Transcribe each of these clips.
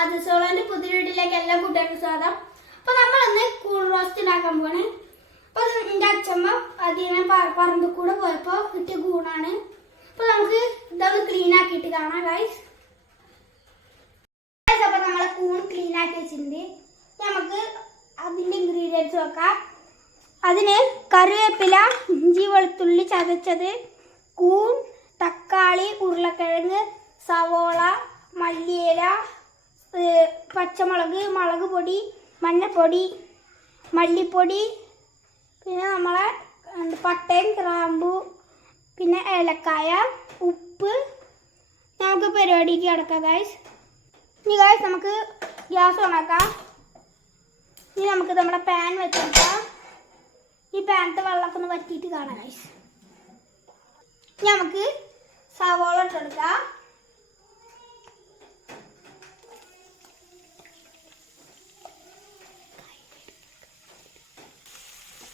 അത് സോളന്റെ പുതിയ വീട്ടിലേക്ക് എല്ലാ കൂട്ടുകാർക്കും സ്വാഗതം. അപ്പൊ നമ്മളൊന്ന് കൂൺ റോസ്റ്റ് ഉണ്ടാക്കാൻ പോവാണ്. അപ്പൊ എന്റെ അച്ഛമ്മ അതിനെ പറമ്പിൽ കൂടെ പോയപ്പോ കിട്ടിയ കൂണാണ്. അപ്പൊ നമുക്ക് ഇതൊന്ന് ക്ലീൻ ആക്കിയിട്ട് കാണാം ഗൈസ്. അപ്പൊ നമ്മളെ കൂൺ ക്ലീൻ ആക്കി വെച്ചിട്ടുണ്ട്. നമുക്ക് അതിന്റെ ഇൻഗ്രീഡിയൻസ് നോക്കാം. അതിന് കറിവേപ്പില, ഇഞ്ചി വെളുത്തുള്ളി ചതച്ചത്, കൂൺ, തക്കാളി, ഉരുളക്കിഴങ്ങ്, സവോള, മല്ലിയില, പച്ചമുളക്, മുളക് പൊടി, മഞ്ഞൾപ്പൊടി, മല്ലിപ്പൊടി, പിന്നെ നമ്മളെ പട്ടയും ഗ്രാമ്പു, പിന്നെ ഏലക്കായ, ഉപ്പ്. നമുക്ക് പരിപാടിക്ക് കിടക്കാം ഗൈസ്. ഇനി ഗൈസ് നമുക്ക് ഗ്യാസ് ഓണാക്കാം. ഇനി നമുക്ക് നമ്മുടെ പാൻ വെച്ചെടുക്കാം. ഈ പാനത്തെ വെള്ളമൊക്കെ ഒന്ന് വറ്റിയിട്ട് കാണാം ഗൈസ്. ഇനി നമുക്ക് സവോള ഇട്ടെടുക്കാം.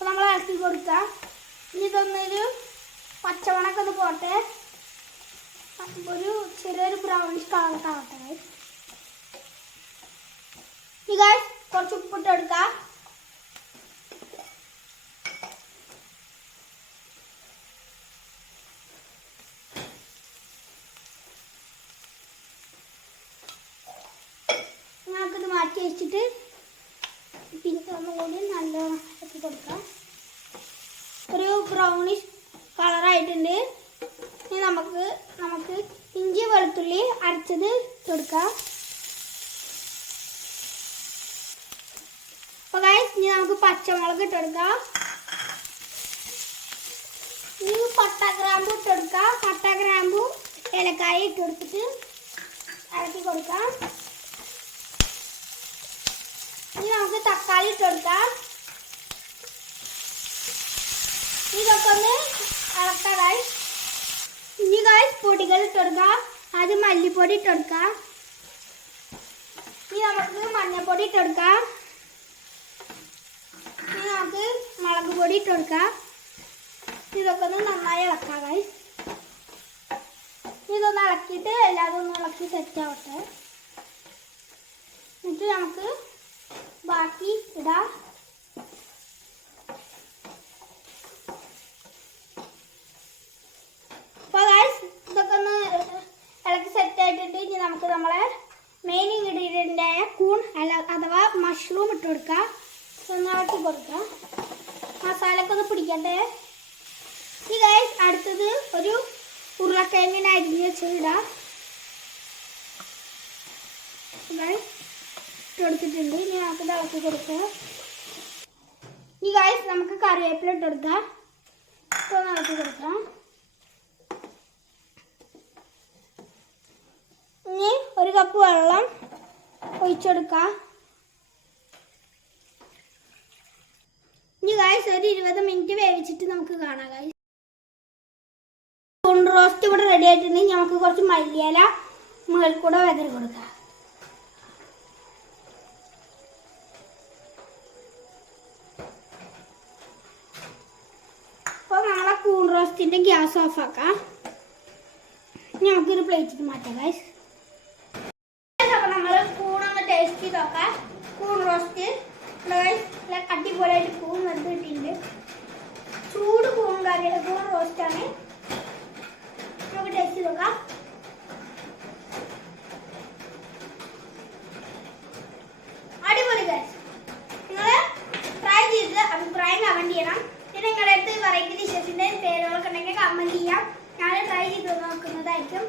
നമ്മൾ ഇറക്കി കൊടുക്കാം. ഇനി ഇതൊന്നൊരു പച്ചമണൊക്കെ ഒന്ന് പോട്ടെ, ഒരു ചെറിയൊരു ബ്രൗണിഷ് കളറൊക്കെ ആവട്ടെ. ഈ ഗൈസ് കുറച്ച് ഉപ്പിട്ട് എടുക്കാം. നമുക്കിത് മാറ്റി വെച്ചിട്ട് പിന്നെ ഒന്നുകൂടി നല്ലോണം ഇട്ട് കൊടുക്കാം. ഒരു ബ്രൗണിഷ് കളറായിട്ടുണ്ട്. ഇനി നമുക്ക് ഇഞ്ചി വെളുത്തുള്ളി അരച്ചത് കൊടുക്കാം. അപ്പോൾ ഗൈസ് ഇനി നമുക്ക് പച്ചമുളക് ഇട്ടെടുക്കാം. ഇനി പട്ട ഗ്രാമ്പു ഇട്ടെടുക്കാം. പട്ട ഗ്രാമ്പു ഏലക്കായ ഇട്ട് കൊടുത്തിട്ട് ഇറക്കി കൊടുക്കാം. ഇനി നമുക്ക് തക്കാളി ഇട്ടെടുക്കാം. ഇതൊക്കെ ഒന്ന് ഇളക്കാം ഗൈസ്. ഇനി ഗൈസ് പൊടികൾ ഇട്ടെടുക്കാം. ആദ്യം മല്ലിപ്പൊടി ഇട്ടെടുക്കാം. ഇനി നമുക്ക് മഞ്ഞൾപ്പൊടി ഇട്ടെടുക്കാം. ഇനി നമുക്ക് മുളക് പൊടി ഇട്ടെടുക്കാം. ഇതൊക്കെ ഒന്ന് നന്നായി ഇളക്കാം ഗൈസ്. ഇതൊന്ന് ഇളക്കിയിട്ട് എല്ലാതും ഒന്ന് ഇളക്കി സെറ്റ് ആവട്ടെ. എന്നിട്ട് നമുക്ക് ബാക്കി ഇടാം. അപ്പോൾ ഗൈസ് ഇതൊക്കെ ഒന്ന് ഇളക്കി സെറ്റ് ആയിട്ടുണ്ട്. ഇനി നമുക്ക് നമ്മളെ മെയിൻ ഇൻഗ്രീഡിയൻ്റായ കൂൺ അഥവാ മഷ്റൂം ഇട്ട് കൊടുക്കാം. ഒന്ന് ഇളക്കി കൊടുക്കാം. മസാലയൊക്കെ ഒന്ന് പിടിക്കട്ടെ. ഈ ഗൈസ് അടുത്തത് ഒരു ഉരുളക്കിഴങ്ങിനെ അരിഞ്ഞ് വെച്ചിടാം. ഗൈസ് കൊടുത്തിട്ടുണ്ട്. ഇനി നമുക്ക് ഇളക്കി കൊടുക്കാം. ഈ ഗൈസ് നമുക്ക് കറിവേപ്പില ഇട്ട് കൊടുക്കാം. ഒന്ന് ഇളക്കി കൊടുക്കാം. ഇനി ഒരു കപ്പ് വെള്ളം ഒഴിച്ചെടുക്കാം. ഇനി ഗൈസ് ഒരു 20 മിനിറ്റ് വേവിച്ചിട്ട് നമുക്ക് കാണാം ഗൈസ്. കൂൺ റോസ്റ്റ് ഇവിടെ റെഡി ആയിട്ടുണ്ടെങ്കിൽ നമുക്ക് കുറച്ച് മല്ലിയില മുകളിൽ കൂടെ വിതറി കൊടുക്കാം. അപ്പോൾ നമ്മളെ കൂൺ റോസ്റ്റിൻ്റെ ഗ്യാസ് ഓഫ് ആക്കാം. നമുക്കൊരു പ്ലേറ്റിൽ മാറ്റാം ഗൈസ്. അപ്പോൾ നമ്മൾ കൂണൊന്ന് ടേസ്റ്റ് ചെയ്ത് നോക്കാം. കൂൺ റോസ്റ്റ് അടിപൊളിയായിട്ട് കൂൺ വെന്ത് കിട്ടിയിട്ടുണ്ട്. ചൂട് കൂൺ റോസ്റ്റാണ്. നമുക്ക് ടേസ്റ്റ് ചെയ്ത് നോക്കാം. അടിപൊളി ഗൈസ്. നിങ്ങൾ ട്രൈ ചെയ്ത് അഭിപ്രായം കമന്റ് ചെയ്യണം. പിന്നെ നിങ്ങളുടെ അടുത്ത് വെറൈറ്റി ഡിഷസിന്റെ പേരുകളൊക്കെ ഉണ്ടെങ്കിൽ കമന്റ് ചെയ്യാം. ഞാൻ ട്രൈ ചെയ്ത് നോക്കുന്നതായിരിക്കും.